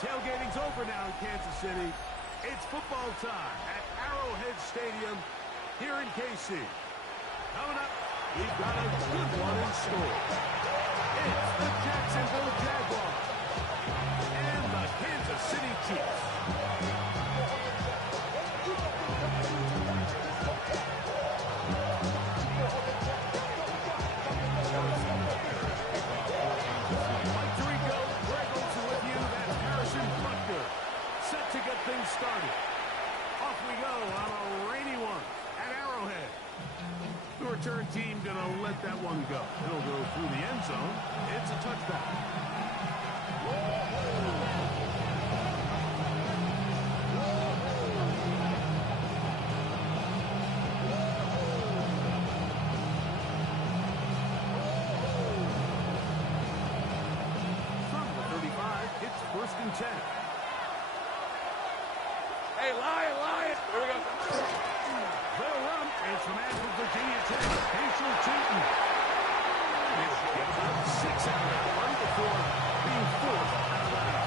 Tailgating's over now in Kansas City. It's football time at Arrowhead Stadium here in KC. Coming up, we've got a good one in store. It's the Jacksonville Jaguars and the Kansas City Chiefs. Set to get things started. Off we go on a rainy one at Arrowhead. The return team gonna let that one go. It'll go through the end zone. It's a touchback. From the 35, it's 1st and 10. Hey, Lion! Here we go. They'll run. It's the man from Virginia Tech, Hazel Cheaton. It's about 6 out of that one before being forced out of that.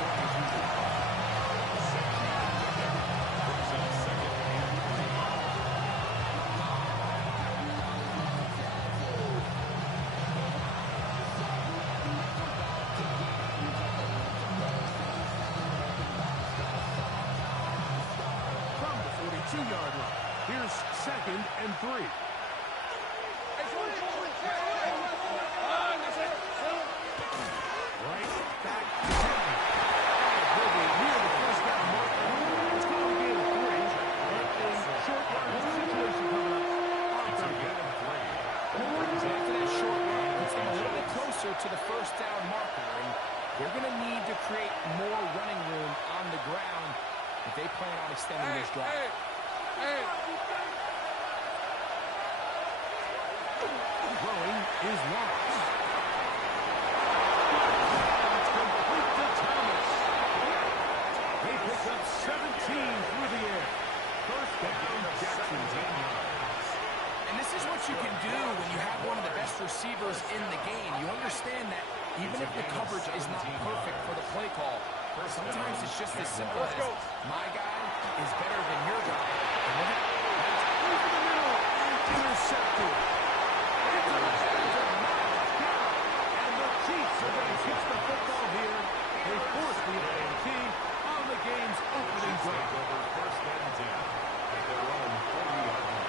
From the 42-yard line, here's 2nd and 3. Right back to 10. They'll be near the first down marker. It's going to be a 3, but a short yardage situation coming up on 3rd and 3. After that short run, puts them a little bit closer to the first down marker, and they're going to need to create more running room on the ground if they plan on extending this drive. Throwing is Lawrence. It's complete to Thomas. He picks up 17 through the air. First down, Jacksonville. And this is what you can do when you have one of the best receivers in the game. You understand that even if the coverage is not perfect for the play call, sometimes it's just as simple as my guy is better than your guy. Over the middle and intercepted. And the Chiefs are going to kick the football here. They force the INT on the game's opening drive. Over 1st and 10. Make a run 40-yard line.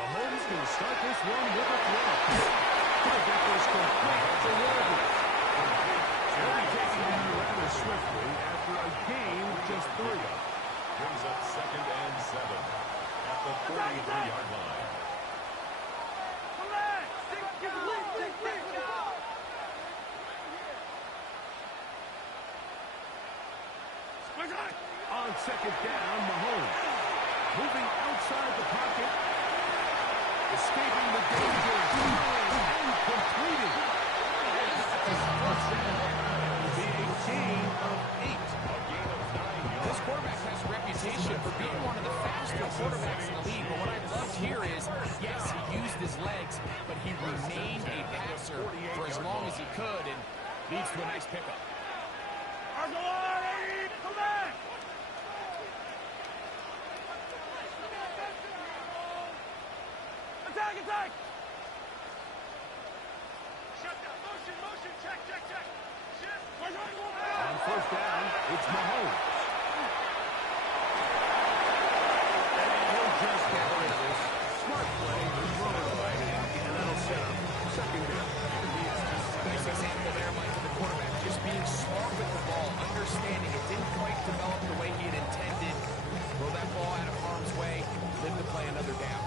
Mahomes going to start this one with a throw. Quarterback is complete for Jaguars. They'll be taking the lead rather swiftly after a gain of just 3. Brings up 2nd and 7 at the 43-yard line. On 2nd down, Mahomes moving outside the pocket, escaping the danger, and completing. Be a gain of 8. This quarterback has a reputation for being one of the faster quarterbacks in the league, but what I loved here is, yes, he used his legs, but he remained a passer for as long as he could, and leads to a nice pickup. Come back! Attack! Shut down. Motion. Check. Shift. On 1st down, it's Mahomes. And he'll just get rid of this. Smart play to throw it away, and that'll set up 2nd down. Nice example there, Mike, of the quarterback just being smart with the ball, understanding it didn't quite develop the way he had intended. Throw that ball out of harm's way, live to play another down.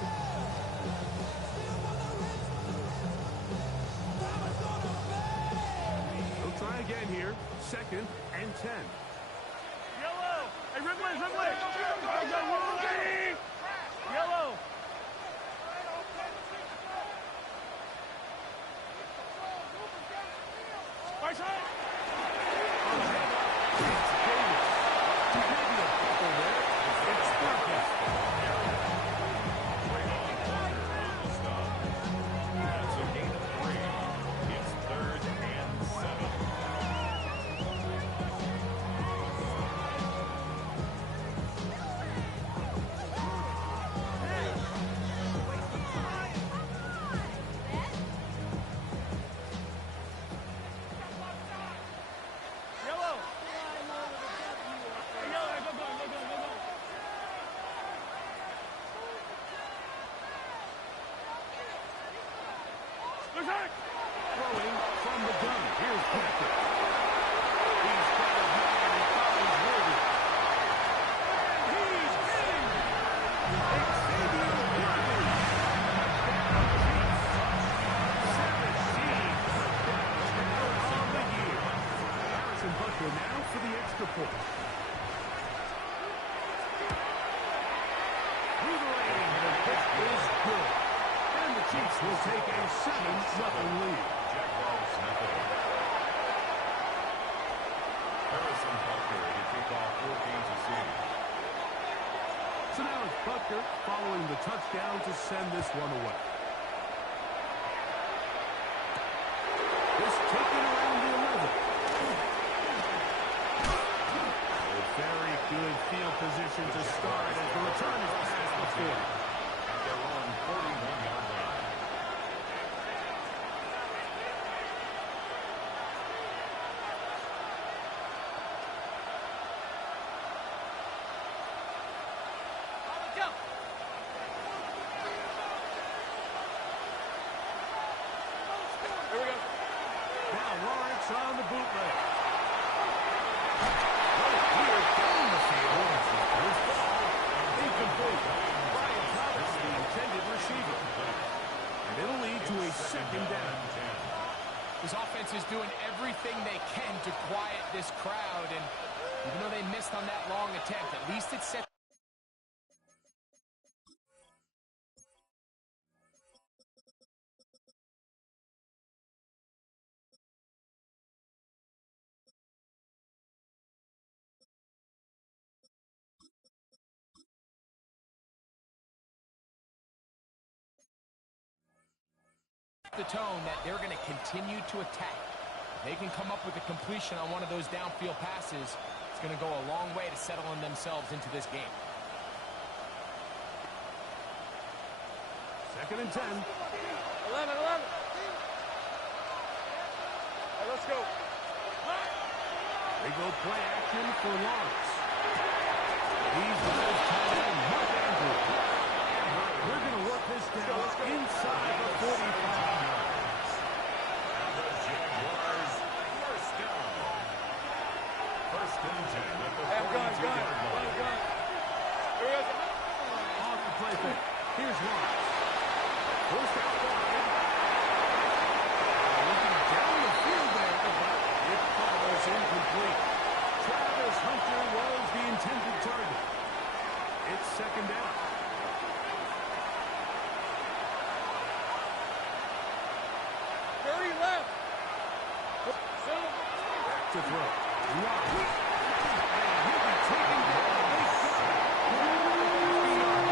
They'll try again here. 2nd and 10. Yellow! Hey, Ridley! Yellow. Right side. That's a gain of 3. It's 3rd and 7. Yellow. Hey, yellow. Go, go, go, go, go, go. Left side. Throwing from the gun. Here's Patrick. He's got a man and follows Worthy. He's in. Xavier Worthy. Touchdown, Chiefs. 17 touchdowns on the year. Harrison Butker now for the extra point. Through the lane, the kick is good. And the Chiefs will take a 7-0 lead. Jaguars nothing. Harrison Butker to kick off 4 games of season. So now it's Butker following the touchdown to send this one away. This taken around the 11. A very good field position to start as the return is past the 40. At their own 41-yard line. Go. Here we go. Now Lawrence on the bootleg. Right here down the field. First ball, incomplete. Brian Thomas, the intended receiver. And it'll lead to a 2nd down. This offense is doing everything they can to quiet this crowd, and even though they missed on that long attempt, at least it set the tone that they're going to continue to attack. If they can come up with a completion on one of those downfield passes, it's going to go a long way to settling themselves into this game. 2nd and 10. 11, 11. Hey, let's go. They go play action for Lawrence. He's got his tight end, Mark Andrews. We're going to work this down inside the 45 yards. And the Jaguars first down. 1st and 10 at the 42-yard line. Here we go. Off the play fake. Here's Lawrence. First out wide. Looking down the field there, but it falls incomplete. Travis Hunter was the intended target. It's 2nd down. Back to throw. Lawrence. And he'll be taken down. They shot.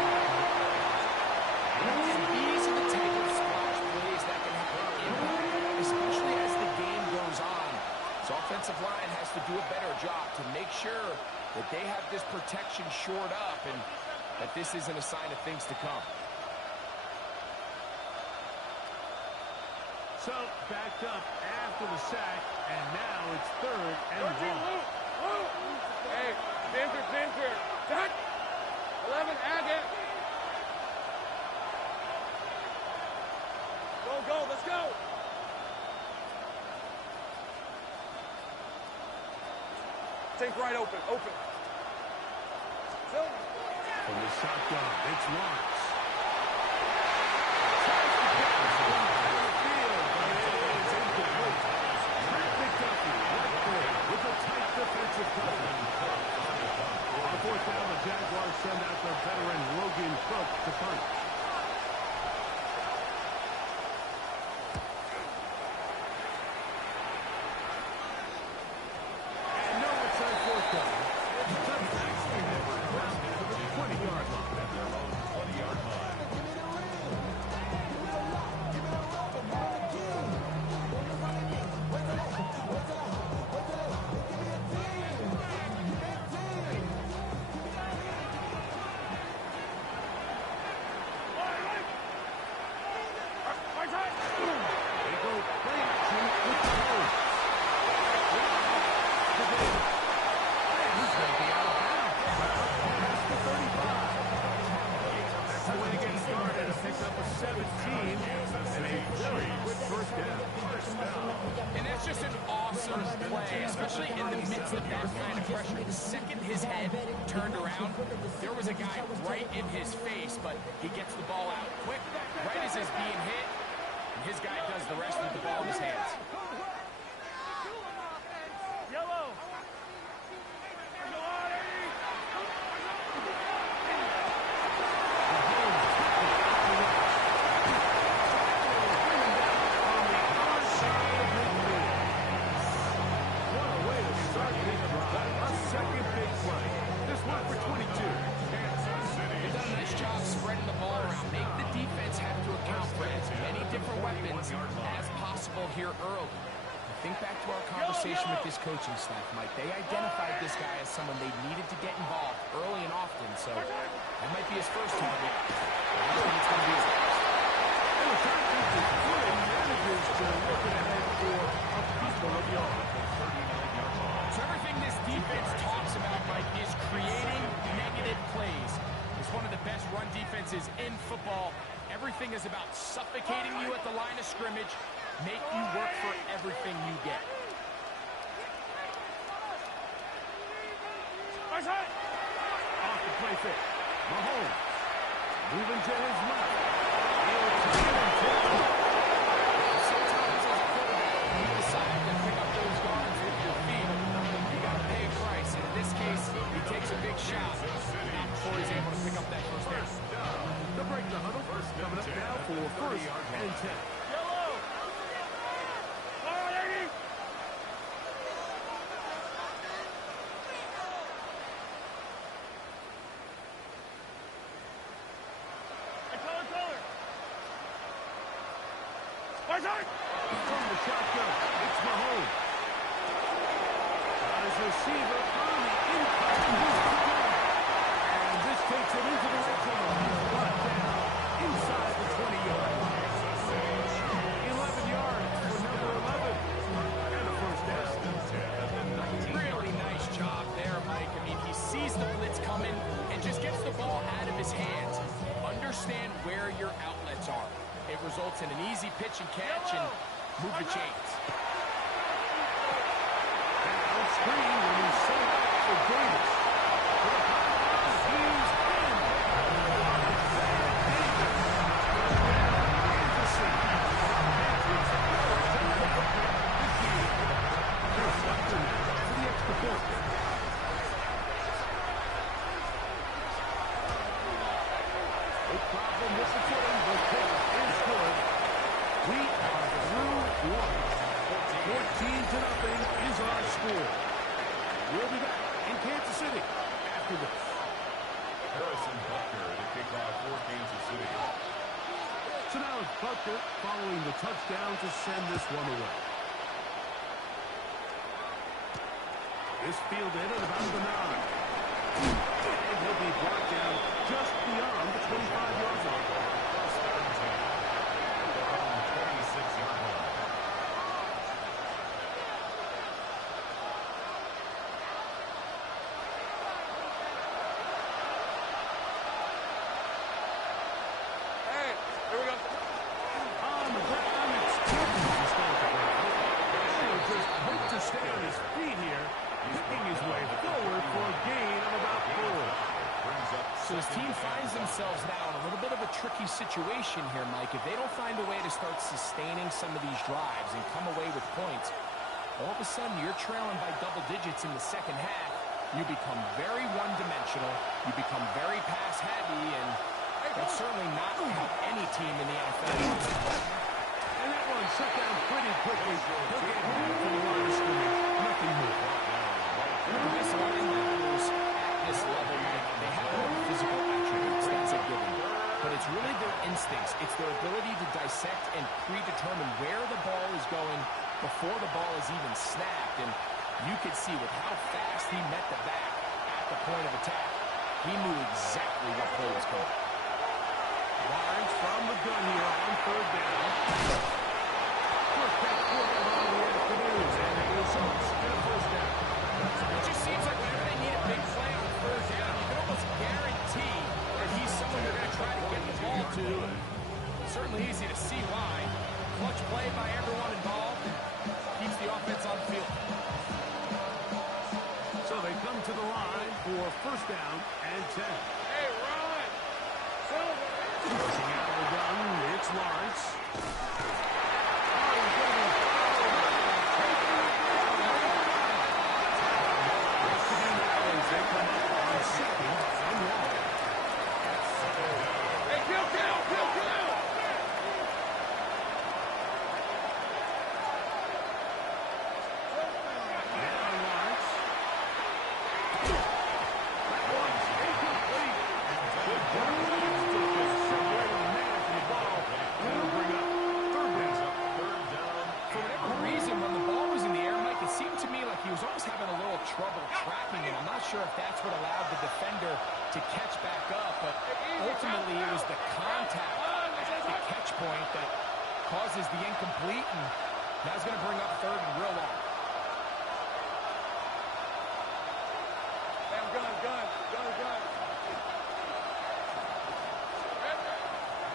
These are the type of splash plays that can have an impact, especially as the game goes on. So offensive line has to do a better job to make sure that they have this protection shored up and that this isn't a sign of things to come. So, backed up after the sack, and now it's 3rd and 1. Hey, Ginger. Back. 11, add it. Go, let's go. Take right open. From the shotgun, it's Lawrence. Defensive coverage. On 4th down, the Jaguars send out their veteran Logan Cook to awesome play, especially in the midst of that kind of pressure. The second his head turned around, there was a guy right in his face, but he gets the ball out quick, right as he's being hit, and his guy does the rest with the ball in his hands. Yellow. As possible here early. Think back to our conversation with this coaching staff, Mike. They identified this guy as someone they needed to get involved early and often, so that might be his first target. I don't think it's going to be his last. So everything this defense talks about, Mike, is creating negative plays. It's one of the best run defenses in football. Everything is about suffocating you at the line of scrimmage, make you work for everything you get. Off the play fake. Mahomes moving to his left. Sometimes as a quarterback, you decide to pick up those guards with your feet. You got to pay a price. And in this case, he takes a big shot. Not before he's able to pick up that first down. The break the huddle. Coming up now for first and 10. Yellow. All right, Eddie. Color. From the shotgun, it's Mahomes. Got his receiver on the impact. And this takes it into the red zone. Brought down inside the 20-yard line. 11 yards for number 11. And a first down. Really nice job there, Mike. I mean, he sees the blitz coming and just gets the ball out of his hands. Understand where your outlets are. It results in an easy pitch and catch and move the chains. Now screen when he's sent out for Davis. He's in. For the extra point. A problem with the footing, but kick is good. We are through one. 14-0 is our score. We'll be back in Kansas City after this. Harrison Butker to kick off for Kansas City. So now it's Butker following the touchdown to send this one away. This fielded at about the 9. And he'll be brought down just beyond the 25-yard line. Around 26-yard line. Hey, here we go. On the ground, it's Tibbs to start the ground. He'll just hope to stay on his feet here, making his way forward for a gain of about 4. So his team finds themselves now in a little bit of a tricky situation here, Mike. If they don't find a way to start sustaining some of these drives and come away with points, all of a sudden you're trailing by double digits in the second half. You become very one-dimensional. You become very pass-heavy, and that's certainly not going to help any team in the NFL. And that one shut down pretty quickly. He'll get home from the line of scrimmage. Nothing more. The best linebackers at this level, Mike, they have all the physical attributes. That's a given. But it's really their instincts. It's their ability to dissect and predetermine where the ball is going before the ball is even snapped. And you could see with how fast he met the back at the point of attack, he knew exactly what play was coming. Lawrence from the gun here on third down. First catch quarter on the afternoon. And the results in a first down. It just seems like whenever they need a big play on third down, you can almost guarantee that he's someone they're going to try to get the ball to. Certainly easy to see why. Clutch play by everyone involved. Keeps the offense on the field. that's what allowed the defender to catch back up, but ultimately it was the contact at the catch point that causes the incomplete, and that's going to bring up third and real long. Gun.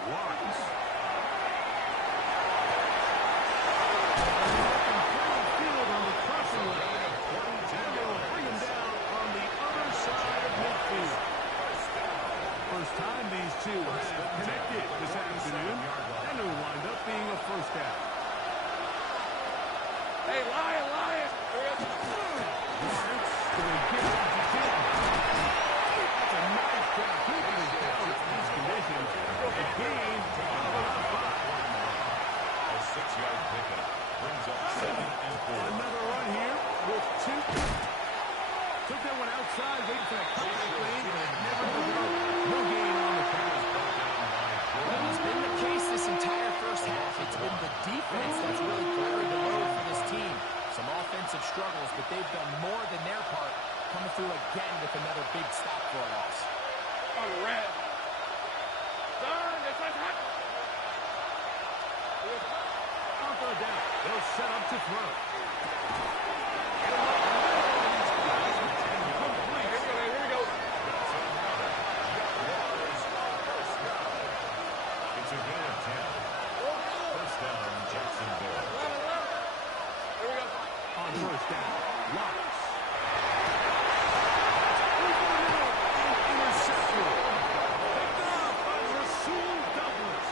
Lawrence. Field on the crossing line. And they'll bring him down on the other side of midfield. First time these two have connected this afternoon, and it will wind up being a first down. Hey, Lion! Lawrence going to get it to Denton. That's a nice job keeping his down in these conditions. A gain of about 5. A 6-yard pickup brings up 7 and 4. Another run here with 2. Took that one outside, waiting for that comeback lane, but never delivered. No gain on the pass. Well, it's been the case this entire first half. It's been the defense that's really carried the load for this team. Some offensive struggles, but they've done more than their part, coming through again with another big stop for a loss. On the red. On third down, they'll set up to throw. Here we go. It's a gain of 10. First down, Jacksonville. Here we go. On first down, Lawrence. Intercepted. Picked up by Rasul Douglas.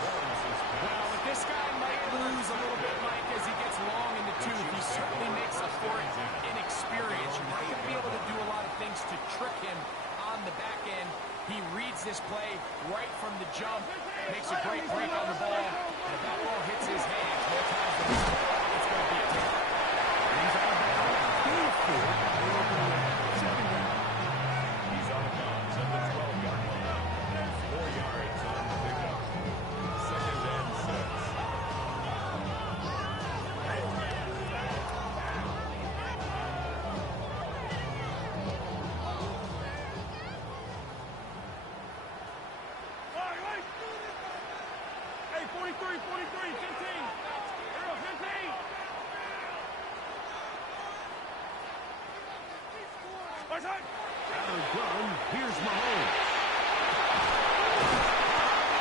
Well, but this guy might lose a little bit, Mike, as he gets long in the tooth. He certainly makes up for it in experience. You're not going to be able to do a lot of things to trick him on the back end. He reads this play right from the jump, makes a great break on the ball, and if that ball hits his hands more times than not, it's going to be a take. He's out of bounds. Second down. He's out of bounds at the 12-yard line. 4 yards on the pickup. Second and 6. Hey, 43, 15. Arrow, 15. Out of gun, here's Mahomes.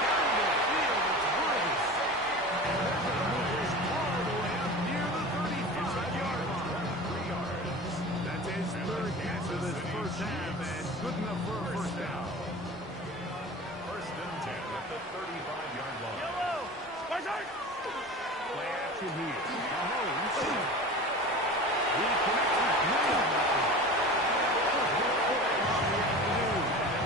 Down the field, it's Burris. And they're going to move this all the way up near the 35-yard line. 3 yards. That's his third catch of this first half, and good enough for a first down. First and 10 at the 35-yard line. Play action here. Mahomes. He connects with Green.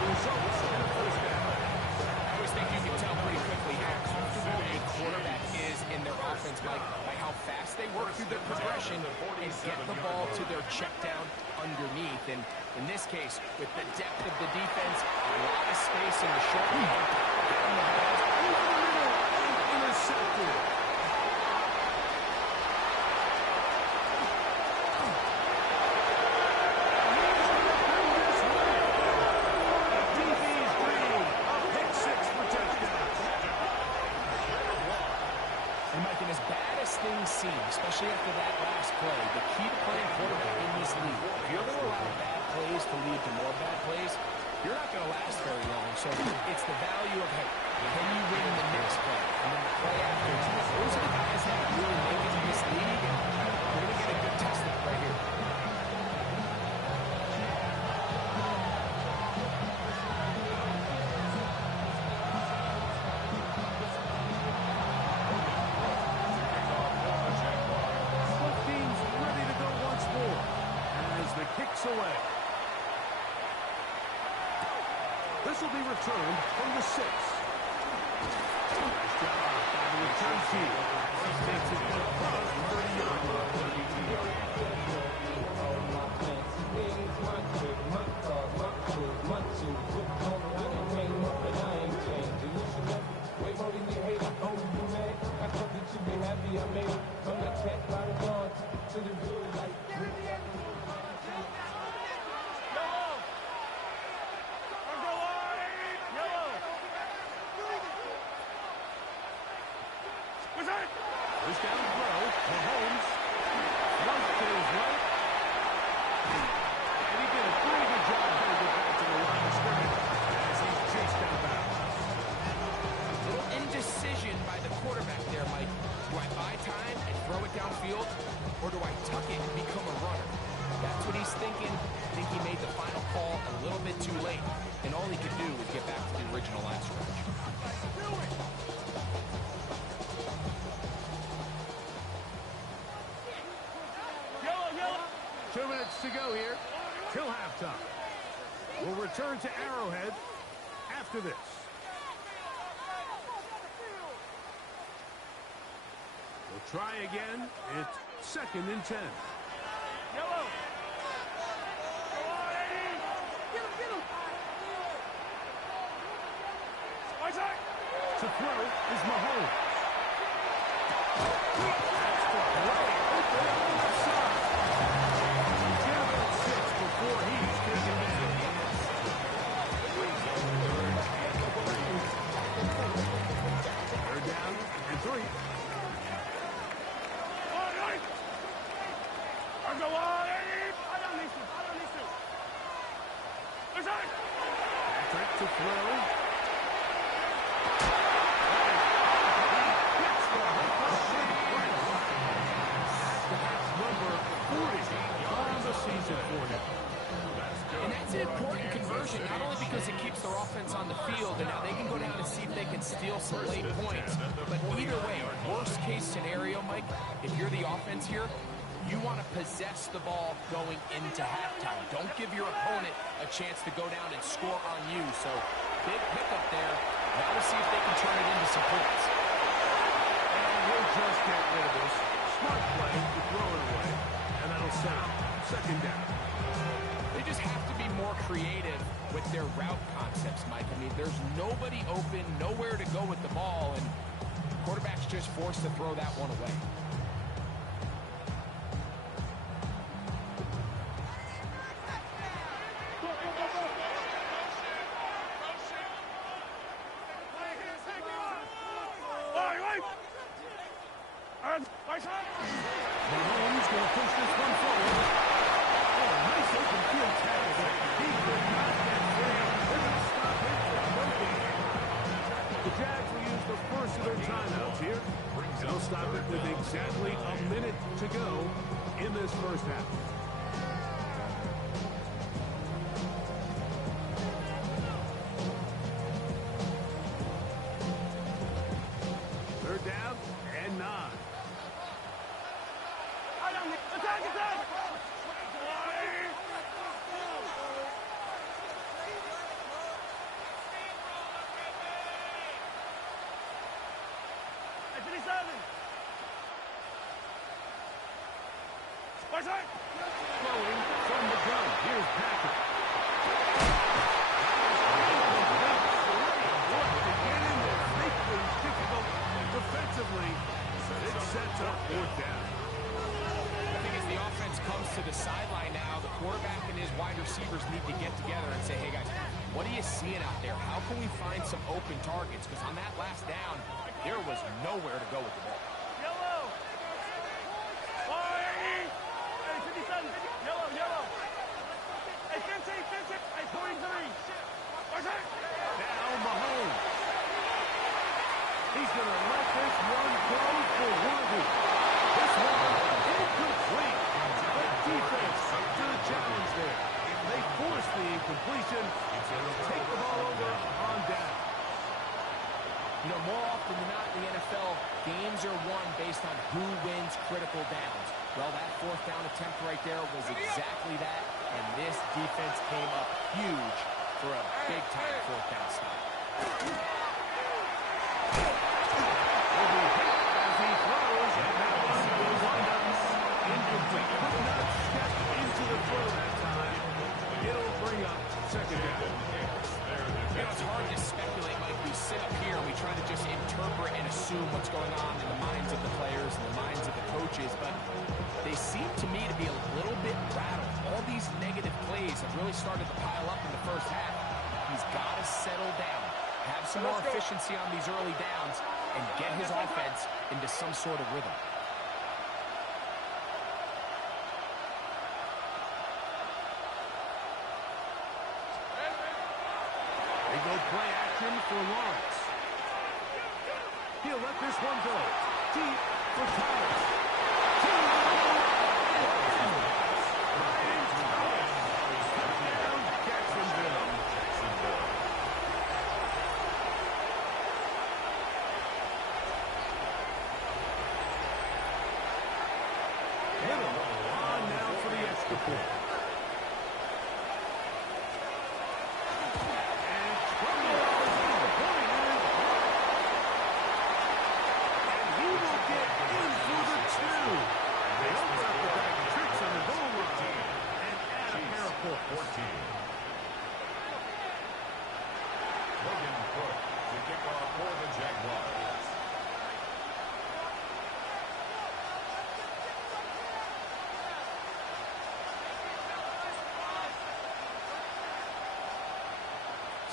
Results in a first down. I always think you can tell pretty quickly how comfortable a quarterback is in their offense, Mike, by how fast they work through their progression and get the ball to their check down underneath. And in this case, with the depth of the defense, a lot of space in the short game, getting the ball Over the middle, intercepted. DB's Green, a pick 6 for touchdown. And Mike, and as bad as things seem, especially after that last play, the key to playing quarterback in this league, if you're going to allow bad plays to lead to more bad plays, you're not going to last very long. So it's the value of, hey, can you win the next play? And then the play after. Those are the guys that really make it in this league, and we're going to get a good test of it right here. Away. This will be returned from the 6. Nice job by the return team. He takes it across the 30-yard line. field, or do I tuck it and become a runner? That's what he's thinking. I think he made the final call a little bit too late, and all he could do was get back to the original line scrimmage. Yellow, yellow. 2 minutes to go here till halftime. We'll return to Arrowhead after this. We'll try again. It's 2nd and 10. Yellow. Go on, Eddie. Get him, get him. Isaac. To throw is Mahomes. Get about 6 before he's taken down. They're down and 3. Go on, Eddie. I don't need to. Isaac. Patrick to throw. Number 40 on the season for him. And that's an important conversion, not only because it keeps their offense on the field, and now they can go down and see if they can steal some late points. But either way, worst case scenario, Mike, if you're the offense here, you want to possess the ball going into halftime. Don't give your opponent a chance to go down and score on you. So, big pickup there. Now we'll see if they can turn it into some points. And we'll just get rid of this. Smart play to throw it away. And that'll set up 2nd down. They just have to be more creative with their route concepts, Mike. I mean, there's nobody open, nowhere to go with the ball, and the quarterback's just forced to throw that one away. Mahomes going to push this one forward. Oh, nice open field tackle there. He could not get free. They're going to stop him for no gain. The Jags will use the first of their timeouts here. They'll stop it with exactly a minute to go in this first half. They're down and 9. Attack! Flowing from the gun. Here's Patrick. To get in there, make things difficult defensively. It sets up 4th down. I think as the offense comes to the sideline now, the quarterback and his wide receivers need to get together and say, hey, guys, what are you seeing out there? How can we find some open targets? Because on that last down, there was nowhere to go with the ball. Yellow. Hey, 57. Yellow. Hey, 50. Hey, 43. Now Mahomes. He's going to let this one go for Worthy. This one incomplete. The defense to the challenge there. They force the incompletion and take the ball over on down. You know, more often than not in the NFL, games are won based on who wins critical downs. Well, that 4th down attempt right there was exactly that, and this defense came up huge for a big-time 4th down stop. Will be hit as he throws, and that one will wind up incomplete. Could not step into the throw that time. It'll bring up 2nd down. You know, it's hard to speculate, Mike. We sit up here and we try to just interpret and assume what's going on in the minds of the players and the minds of the coaches, but they seem to me to be a little bit rattled. All these negative plays have really started to pile up in the first half. He's got to settle down, have some more efficiency on these early downs, and get his offense into some sort of rhythm. They go play action for Lawrence. He'll let this one go. Deep for Thomas. uniform.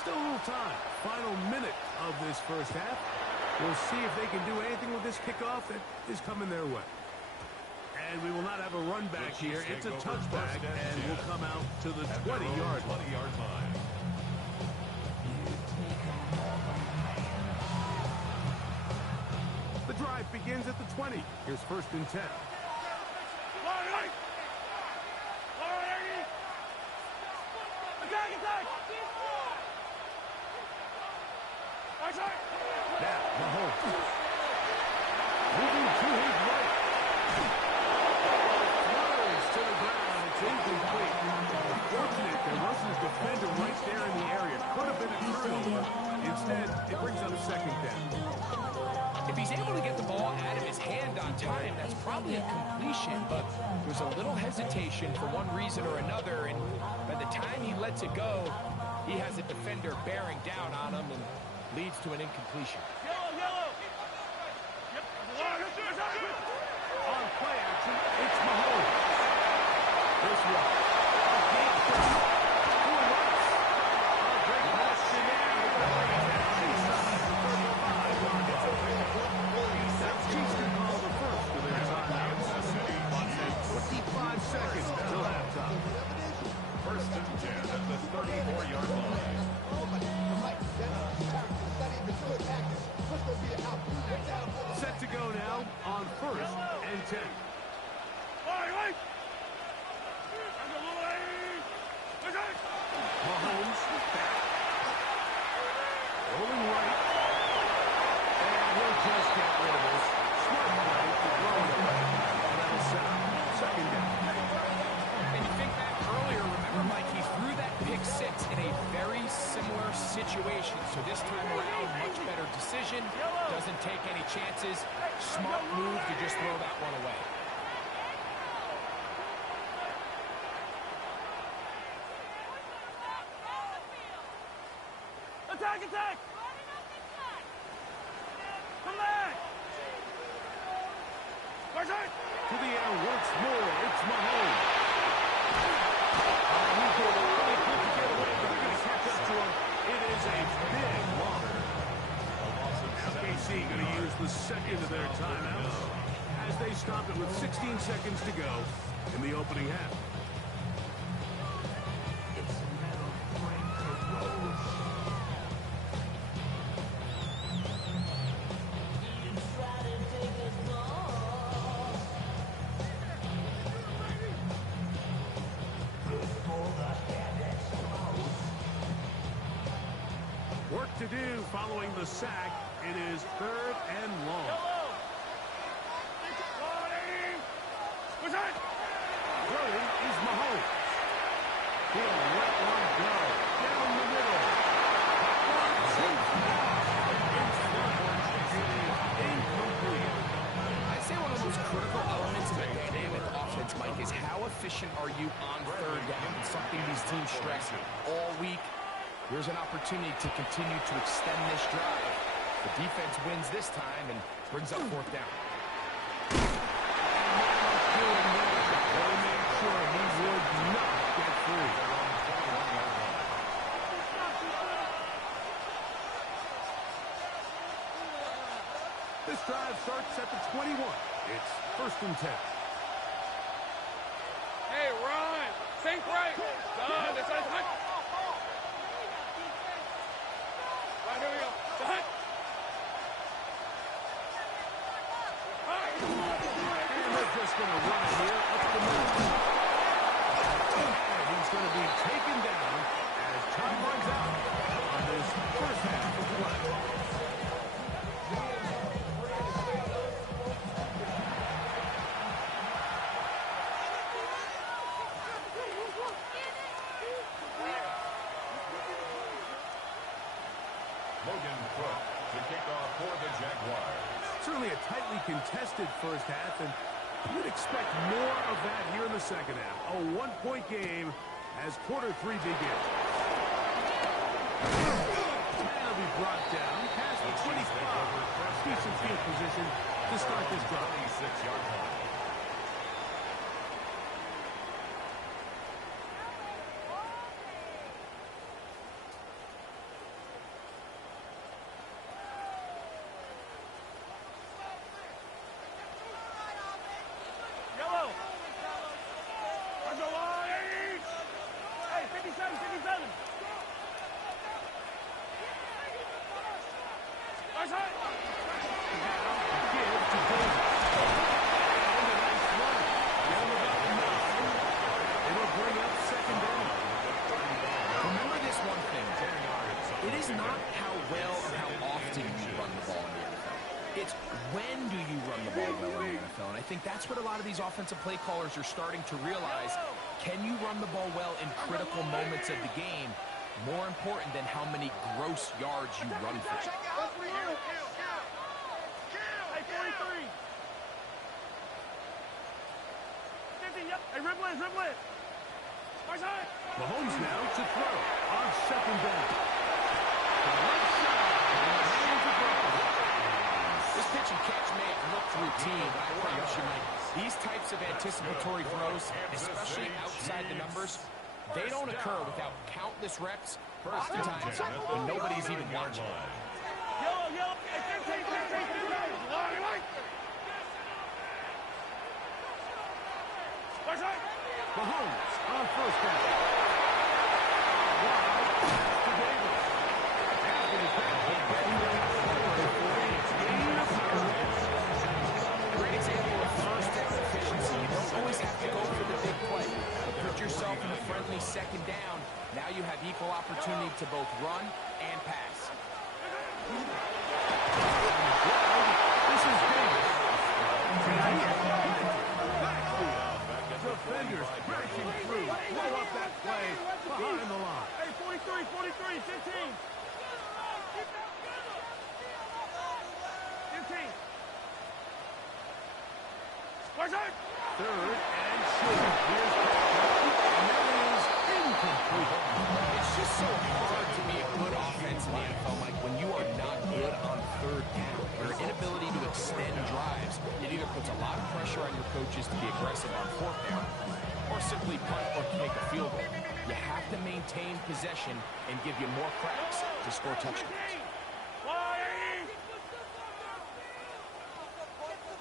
Still a little time. Final minute of this first half. We'll see if they can do anything with this kickoff that is coming their way. And we will not have a run back here. It's a touchback, and we'll come out to the 20-yard line. The drive begins at the 20. Here's 1st and 10. Now, Mahomes. Moving to his right. Throws to the ground. It's incomplete. Fortunate there wasn't a defender right there in the area. Could have been a turnover. Instead, it brings up 2nd down. If he's able to get the ball out of his hand on time, that's probably a completion, but there's a little hesitation for one reason or another, and by the time he lets it go, he has a defender bearing down on him and leads to an incompletion. Yellow. Yep. On play action, it's Mahomes. This one. Set to go now on 1st and 10. Mahomes back. Rolling right. And he'll just get rid of this. Smart play to throw it away. And that'll set up 2nd down. And you think back earlier, remember, Mike, he threw that pick 6 in a very similar situation. So this time around, much better decision. Doesn't take any chances. Smart move to just throw that one away. Attack! Come back! To the air once more. It's Mahomes. He's doing really good to get away, but they're going to catch up to him. It is a big loss. LKC going to use the 2nd of their timeouts as they stop it with 16 seconds to go in the opening half. Work to do following the sack. It is 3rd and long. Throwing is Mahomes. He'll let one go. Down the middle. Incomplete. I'd say one of the most critical elements of a dynamic offense, Mike, is how efficient are you on 3rd down? It's something these teams stress all week. Here's an opportunity to continue to extend this drive. The defense wins this time and brings up 4th down. They made sure he would not get free. This drive starts at the 21. It's 1st and 10. Hey, run! Think right! Done! That's right! Right, here we go. Done! And they're just going to run it here up the middle. And he's going to be taken down as time runs out on this first half of play. contested first half, and you'd expect more of that here in the second half. A one-point game as quarter 3 begins. That'll be brought down past the 25. Decent field position to start this drive. 26-yard line. Yellow. On the line. Hey, 57, 57. Nice hit. Give to Davis. And a nice run. Down about 9. It'll bring up second down. Remember this one thing. It is not how well or how often you run the ball in the NFL. It's when do you run the ball well in the NFL. And I think that's what a lot of these offensive play callers are starting to realize. Can you run the ball well in critical moments of the game? More important than how many gross yards you run for. Hey, 43. 50, yep. Hey, dribble it, dribble it. Nice hit. Mahomes now to throw on second down. The left side in the hands of Brown. This pitch and catch may have looked routine, but I promise you, Mike, these types of anticipatory throws, especially outside the numbers, they don't occur without countless reps, oftentimes when nobody's even watching. Yellow, yellow. Hey, 15, 15, 15. Nice hit. Mahomes on first down. Wide pass to Davis. After the catch, Great example of first down efficiency. You don't always have to go for the big play. But put yourself in a friendly second down. Now you have equal opportunity to both run and pass. this is Davis. Defenders breaking through. Blow up that play behind the line. Hey, 43, 43, 15. 15. Nice hit. Third and short. Here's Patrick, and that is incomplete. It's just so hard to be a good offense in the NFL, Mike, when you are not good on third down. Your inability to extend drives, it either puts a lot of pressure on your coaches to be aggressive on fourth down, or simply punt or kick a field goal. You have to maintain possession and give you more cracks to score touchdowns.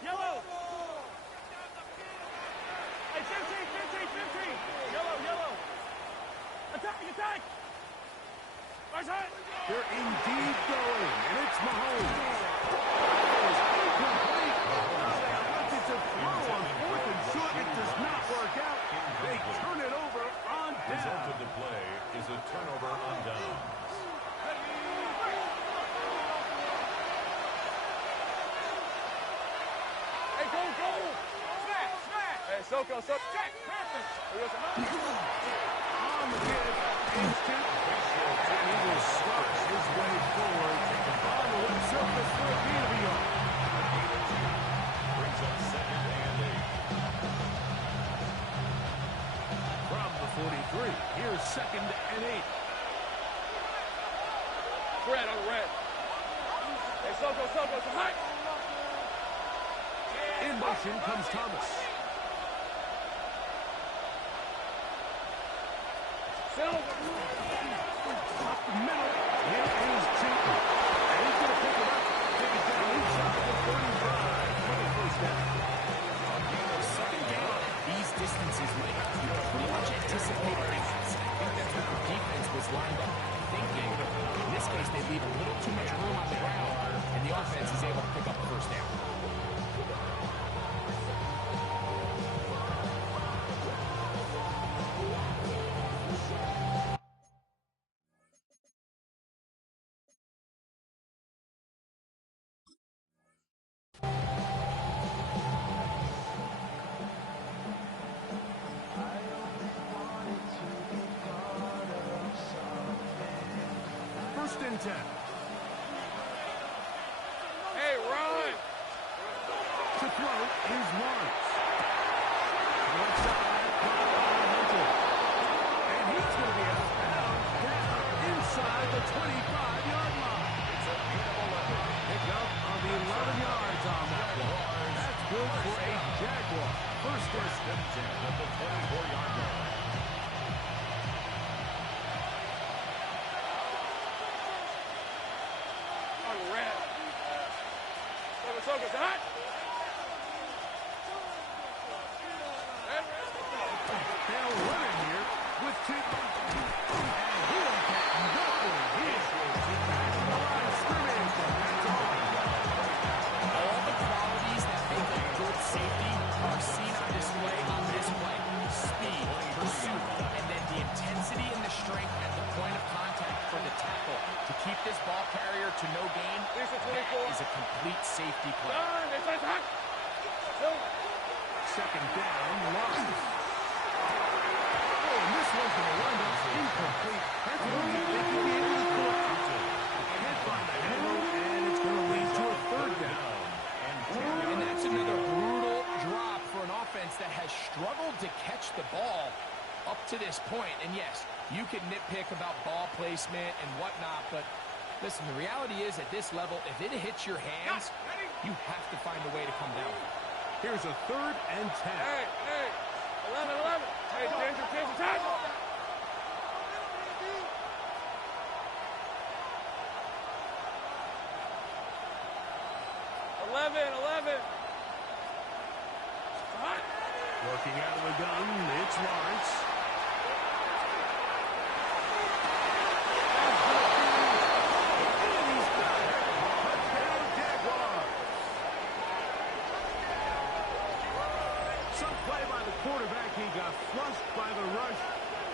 Yellow. Hey, 15, 15, 15. Yellow, yellow. Attack, attack. Nice hit. They're indeed going, and it's Mahomes. That is incomplete. They attempted to throw on fourth and short. It does not work out. They turn it over on Result down. of the play is a turnover on downs. Hey, go, go. Smash, smash. Hey, Soko, check. On the give, instant. And he will slot his way forward on the left surface for a gain of a yard. Brings up second and 8. From the 43, here's second and 8. Red on red. Hey, Soko, tonight. In motion comes Thomas. Up the middle, here is Chapman. And he's going to pick it up. Take it down inside the 35 for the first down. Second down, these distances, Mike, you pretty much anticipate pass. I think that's what the defense was lined up thinking. In this case, they leave a little too much room on the ground, and the offense is able to pick up the first down. First and 10. Hey, run. To throw float is Lawrence. Left side, and he's going to be out of bounds down inside the 25-yard line. It's a gain of 11. Pick up on the 11 yards on that one. That's good for a Jaguar. First and 10 at the 24-yard line. They'll run it here with two. And he will get nothing here. Back to the line of scrimmage. That's All the qualities that make a good safety are seen on display on this play. Speed, pursuit, and then the intensity and the strength at the point of contact for the tackle. To keep this ball carrier to no gain, that is a complete safety play. second down, Lawrence. Oh, and this one's going to wind up incomplete. That's one you think you'll be able to pull out. Can't find the handle, and it's going to lead to a third down. And that's another brutal drop for an offense that has struggled to catch the ball up to this point. And yes, you can nitpick about ball placement and whatnot, but listen, the reality is at this level, if it hits your hands, you have to find a way to come down. Here's a 3rd and 10. Hey, 11. Hey, danger, tackle. Eleven. Working out of the gun, it's Lawrence. And he's got it. Touchdown, Jaguars. Some play by the quarterback. He got flushed by the rush,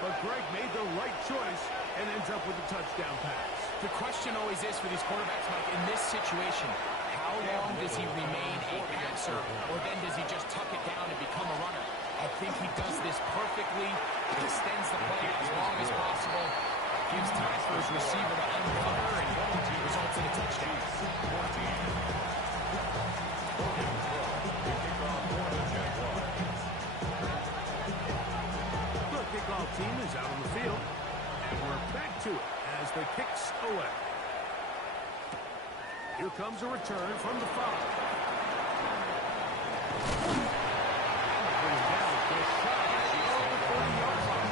but Greg made the right choice and ends up with a touchdown pass. The question always is for these quarterbacks, Mike, in this situation, how long does he remain a passer, or then does he just tuck it down and become a runner? I think he does this perfectly, extends the play as long as possible, gives time for his receiver to uncover, and results in a touchdown. The kickoff team is out on the field, and we're back to it as the kick's away. Here comes a return from the 5. Bring it down just shy of the 40-yard line.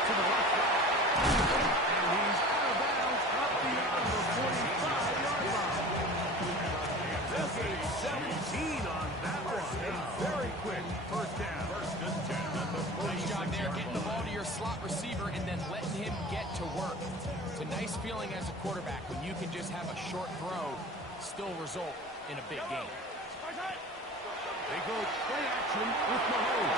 To the left. And he's out of bounds up beyond the 45-yard line. They'll gain 17 on that one. A very quick first down. Nice job there, getting the ball to your slot receiver and then letting him get to work. It's a nice feeling as a quarterback when you can just have a short throw, still result in a big game. They go play action with Mahomes.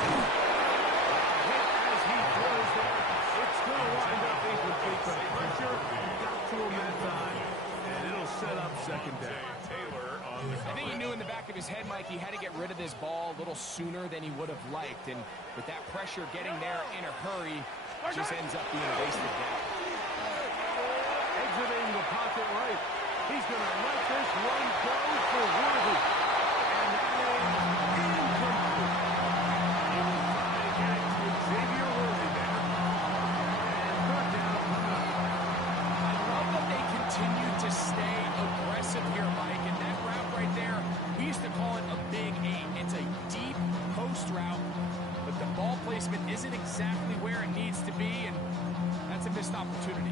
Hit as he throws there. It's going to wind up incomplete. The pressure got to him that time, and it'll set up second down. I think he knew in the back of his head, Mike, he had to get rid of this ball a little sooner than he would have liked. And with that pressure getting there in a hurry, it just ends up being a wasted down. Exiting the pocket right. He's going to let this one go for Worthy. And that is incomplete. He will try to get it to Xavier Worthy there. And third down. I love that they continue to stay aggressive here, Mike. And that route right there, we used to call it a big 8. It's a deep post route, but the ball placement isn't exactly where it needs to be, and that's a missed opportunity.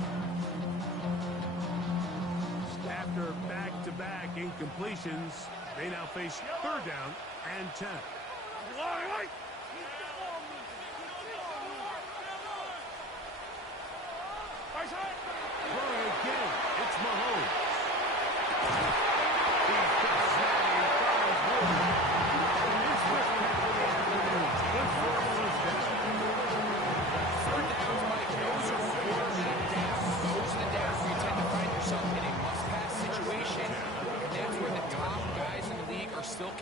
After back-to-back incompletions, they now face third down and 10. Throwing again, it's Mahomes. He's got a man, he finds Wood. And his first catch of the afternoon. Good for a first down. Third downs, Mike, those are 4 down. Those are the downs where you tend to find yourself in a must-pass situation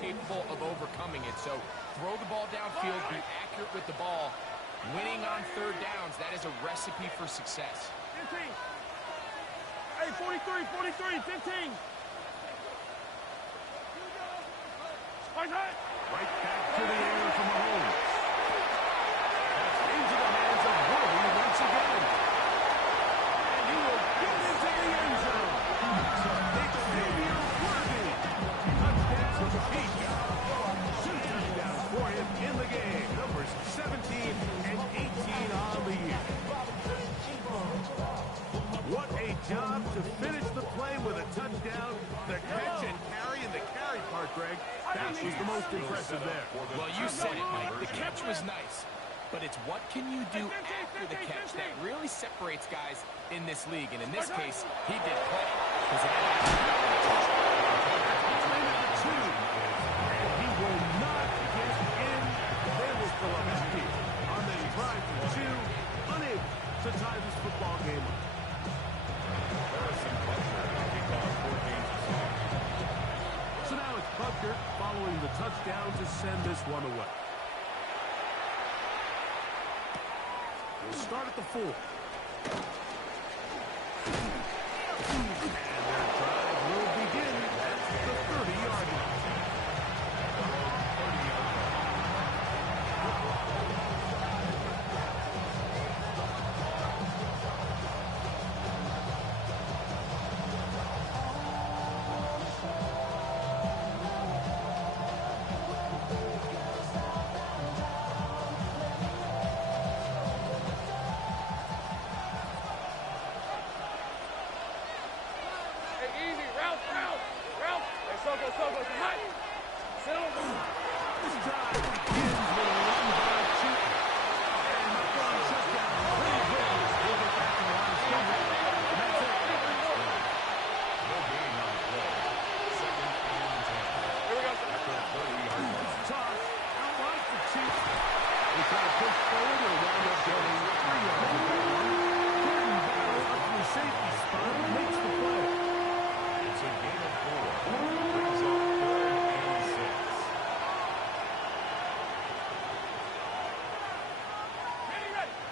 capable of overcoming it. So throw the ball downfield, be accurate with the ball. Winning on third downs, that is a recipe for success. 15. Hey, 43, 15. Right back to the air from Mahomes. That's into the hands of Worthy once again. And he will get into the end zone. Xavier Worthy. Touchdown, Pete. 2 touchdowns for him in the game. Numbers 17 and 18 on the year. What a job to finish the play with a touchdown. The catch and carry, and the carry part, Greg, that was the most impressive there. Well, you said it, Mike. The catch was nice, but it's what can you do after the catch that really separates guys in this league. And in this case, he did play. And he will not get in. They will fill up empty on this drive for 2, unable to tie this football game up. So now it's Butker following the touchdown to send this one away. We'll start at the 4. And their drive will begin at the 30-yard line.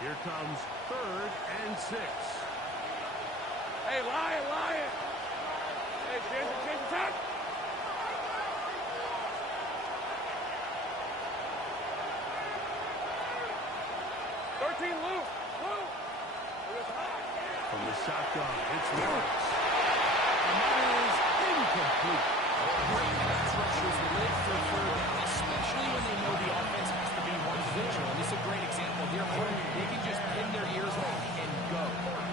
Here comes 3rd and 6. Hey, Lion. Hey, change the time. From the shotgun, it's Lawrence. And that is incomplete. Great pass rushers live for third down, especially when they know the offense has to be one-dimensional. And this is a great example here. They can just pin their ears back and go.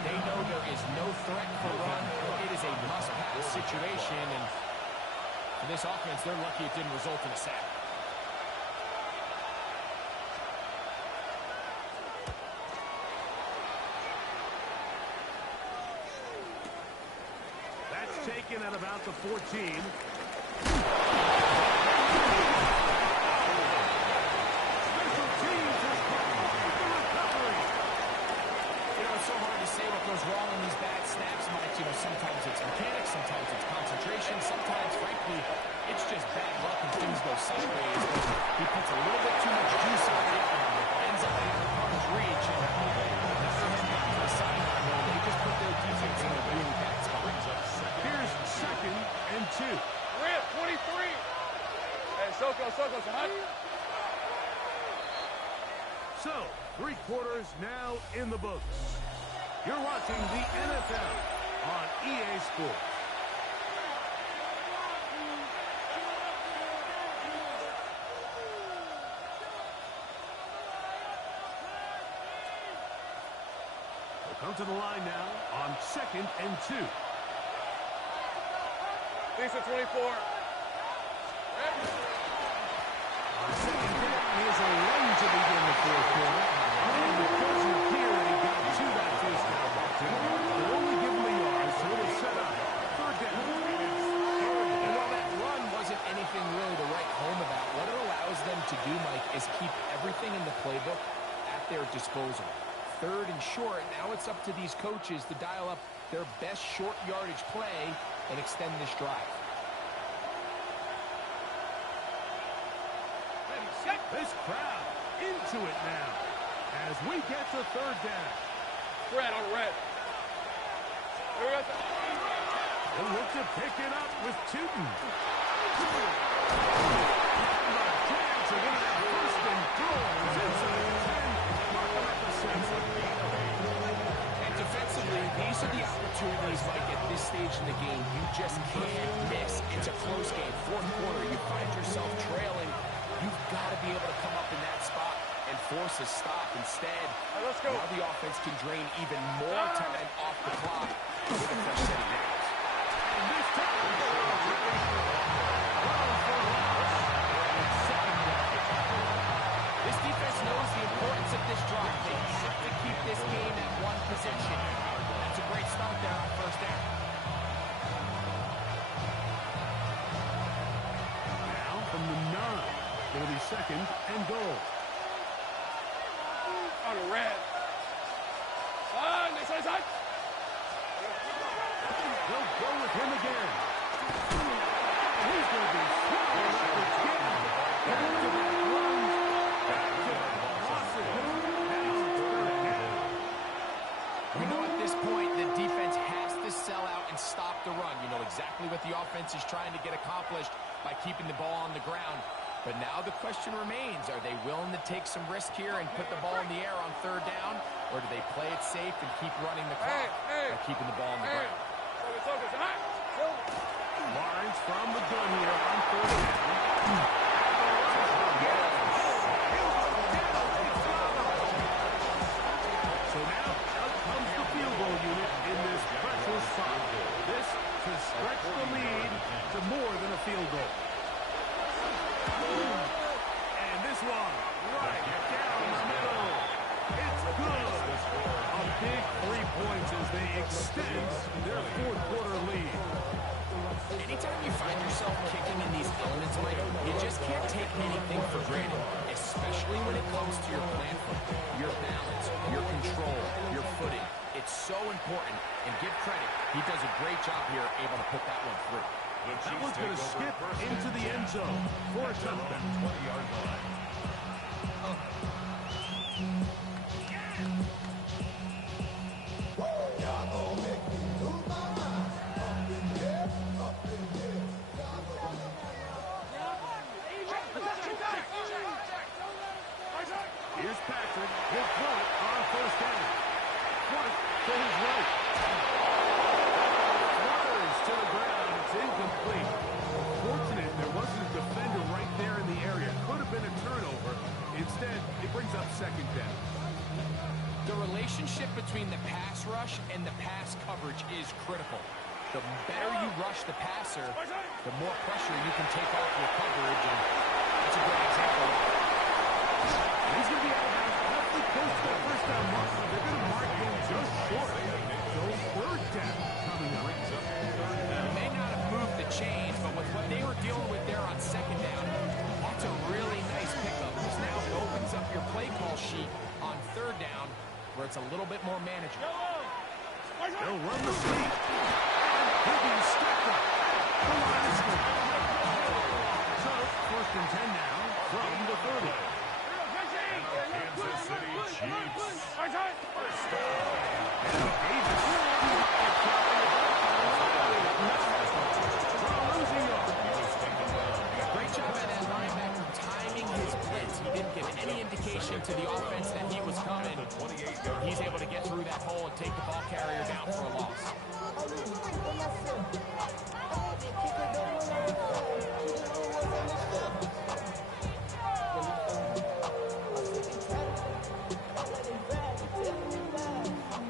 They know there is no threat for run. It is a must-pass situation. And for this offense, they're lucky it didn't result in a sack. Taken at about the 14. You know, it's so hard to say what goes wrong in these bad snaps, Mike. You know, sometimes it's mechanics, sometimes it's concentration, sometimes, frankly, it's just bad luck and things go sideways. He puts a little bit too much juice on it, ends up in the punch reach, and after him back to the sideline, they just put their defense in a really bad spot. Here's 2nd and 2. Rip, 23. Hey, Soko, hot. So, 3 quarters now in the books. You're watching the NFL on EA Sports. We'll come to the line now on 2nd and 2. Lisa 24. On 2nd down, here's a run to begin the 4th quarter. And it doesn't appear that he got to that first down opportunity. They'll only give him a yard, so it'll set up 3rd down. And while that run wasn't anything really to write home about, what it allows them to do, Mike, is keep everything in the playbook at their disposal. 3rd and short, now it's up to these coaches to dial up their best short yardage play and extend this drive. This crowd into it now as we get to third down. Red on red. Here we go. They'll look to pick it up with Tootin. Jags are going to have first and goal. Inside the 10. Mark them at the 7. And defensively, these are the opportunities, Mike, at this stage in the game. You just can't miss. It's a close game. Fourth quarter, you find yourself trailing. You've got to be able to come up in that spot and force a stop. Instead, Let's go. now the offense can drain even more time off the clock with a fresh set of downs. And this time, This defense knows the importance of this drive. They have to keep this game at one possession. That's a great start there on first down. now from the 9. It'll be second and goal. On the red. Next side. They'll go with him again. He's going to be swallowed up again. Back-to-back runs. Back-to-back losses. Now third down. You know, at this point, the defense has to sell out and stop the run. You know exactly what the offense is trying to get accomplished by keeping the ball on the ground. But now the question remains, are they willing to take some risk here and put the ball in the air on third down? Or do they play it safe and keep running the clock by keeping the ball on the ground? Focus. Lawrence from the gun here on third down. So now out comes the field goal unit in this pressure spot. This to stretch the lead to more than a field goal. And this one right down the middle. It's good. A big 3 points as they extend their fourth quarter lead. Anytime you find yourself kicking in these elements, Mike, you just can't take anything for granted, especially when it comes to your plan, your balance, your control, your footing. It's so important, and give credit. He does a great job here, able to put that one through. That one's going to skip into the end zone for a touchdown. 20-yard line. Here's Patrick. He'll throw it on first down. Front to his right. Flutters to the ground. It's incomplete. Fortunate there wasn't a defender right there in the area. Could have been a turnover. Instead, it brings up second down. The relationship between the pass rush and the pass coverage is critical. The better you rush the passer, the more pressure you can take off your coverage, and that's a great example. He's going to be out of bounds awfully close to that first down mark. They're going to mark him just short. So third down coming up. They may not have moved the chains, but with what they were dealing with there on second down, that's a really nice pickup. This now opens up your play call sheet on third down, where it's a little bit more manageable. They'll run the sweep. He'll be stepped up. The line is scored. So first and 10 now from the 30. Kansas City Chiefs. First down. Davis. Losing yard. Great job by that linebacker timing his blitz. He didn't give any indication to the offense that he was coming. He's able to get through that hole and take the ball carrier down for a loss.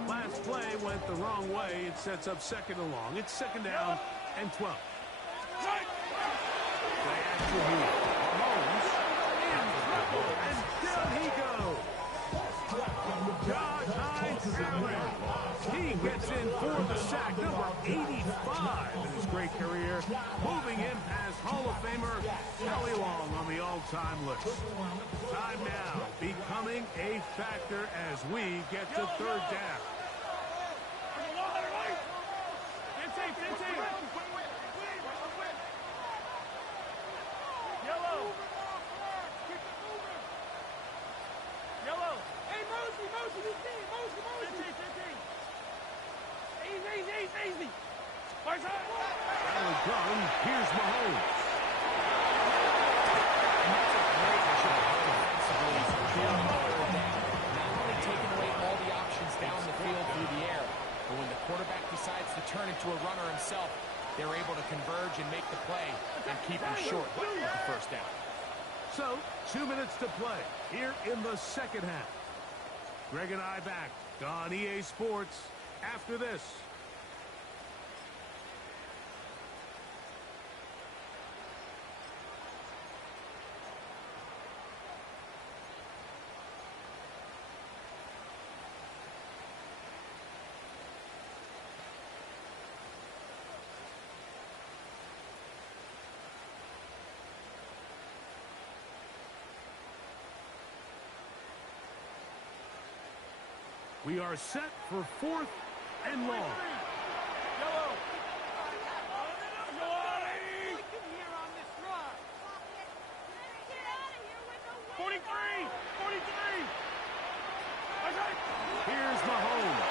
Last play went the wrong way. It sets up second and long. It's second down and 12. Play action here. Mahomes in trouble, and down he goes. Josh Hines is in there. He gets in for the sack, number 85 in his great career, moving him past Hall of Famer Kelly Long on the all-time list. Time now becoming a factor as we get to third down. they're able to converge and make the play and keep them short of the first down. So, 2 minutes to play here in the second half. Greg and I back on EA Sports after this. We are set for 4th and long. Yellow. Go on, Eddie. 43. 43. Okay. Here's Mahomes.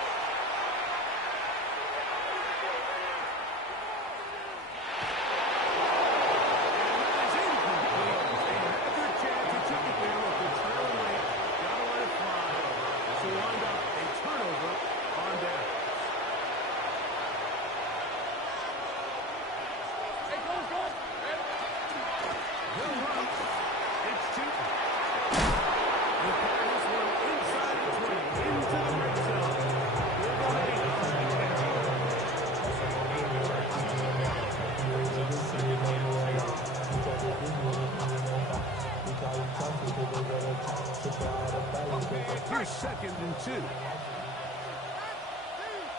Here's 2nd and 2.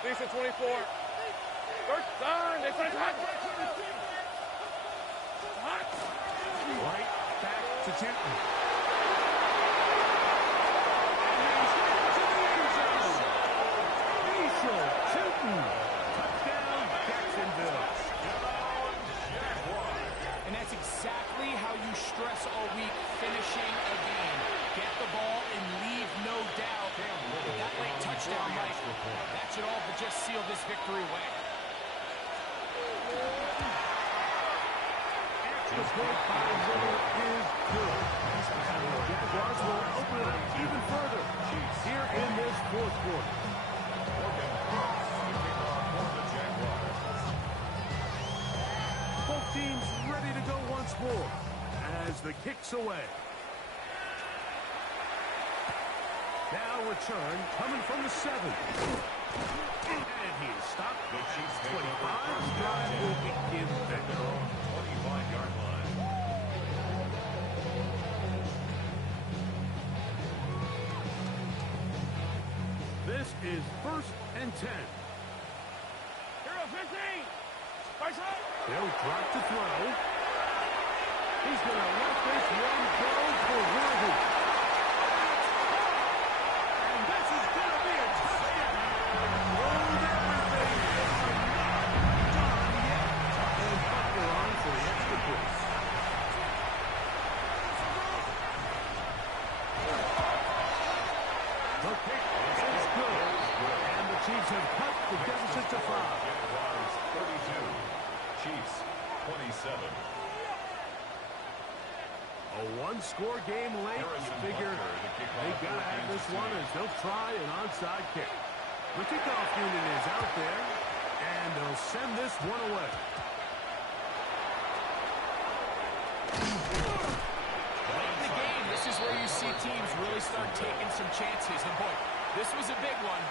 Lisa 24. First down. They find hot. Right back to Tipton. Touchdown, Jacksonville. And that's exactly how you stress all week, finishing a game. Get the ball and leave no doubt. With that late touchdown, Mike, that should all but just seal this victory away. The point by Little is good. The Jaguars will open it up even further here in this 4th quarter. Both teams ready to go once more as the kick's away. Now return coming from the 7. And he is stopped. The Chiefs 25 drive will begin their own 25-yard line. This is 1st and 10. Hero 15. Right side. They'll drop to throw. He's going to let this one go for Worthy. And this is going to be a touchdown. Hold everything. They are not done yet. And Butler on for the extra point. The kick is good. And the Chiefs have cut the deficit to 5. Jaguars 32. Chiefs 27. A one-score game late. You figure they've got to have this one as they'll try an onside kick. The kickoff unit is out there, and they'll send this one away. Late in the game, this is where you see teams really start taking some chances. And boy, this was a big one,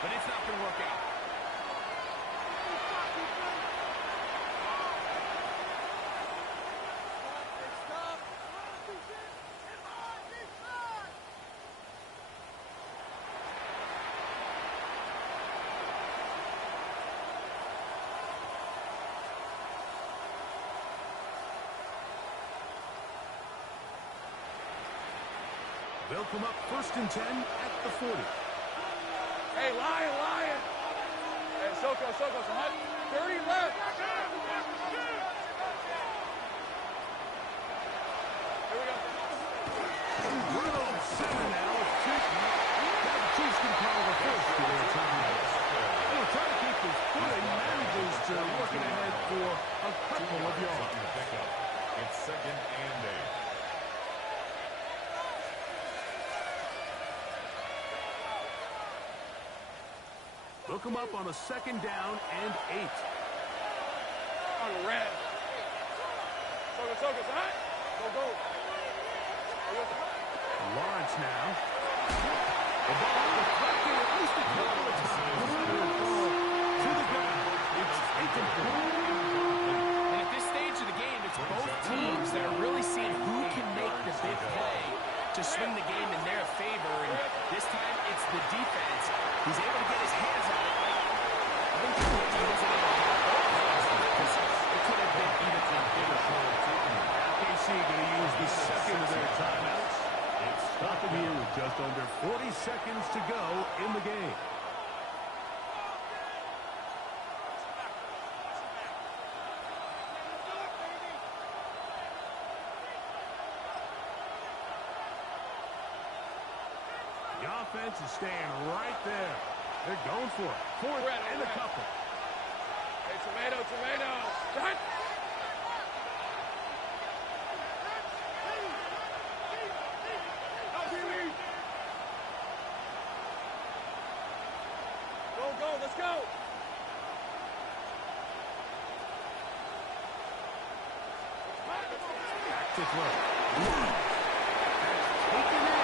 but it's not going to work out. They'll come up 1st and 10 at the 40. Hey, Lion. Hey, Soko, so hot. 30 left. Here we go. We're on 7 now. The Chiefs can call the first to their time. He'll try to keep his footing. Manages to working ahead for a couple of yards. It's 2nd and 8. They'll come up on a 2nd down and 8. On the red. Focus, all right? Go. Lawrence now. The ball deflected at least a couple of times. To the ground. It's incomplete. And at this stage of the game, it's both teams that are really seeing who can make the big play to swing the game in their favor. And this time, it's the defense. He's able to get his hands on it. I think he wasn't able to get both hands on it because it could have been even a bigger play. KC going to use the second of their timeouts. It's stopping here with just under 40 seconds to go in the game. The offense is staying right there. They're going for it. Fourth and a couple. Hey, tomato. Done. Go, let's go. Back to throw. Taken it